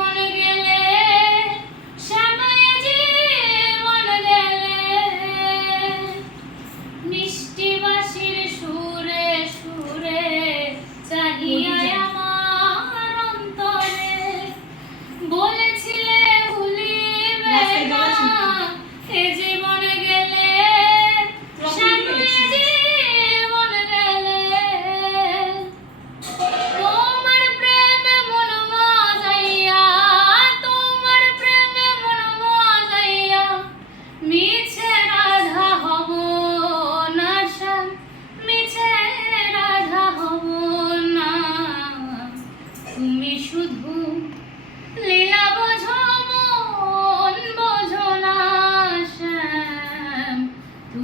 want to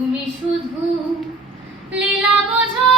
তুমি শুধু লীলা বোঝো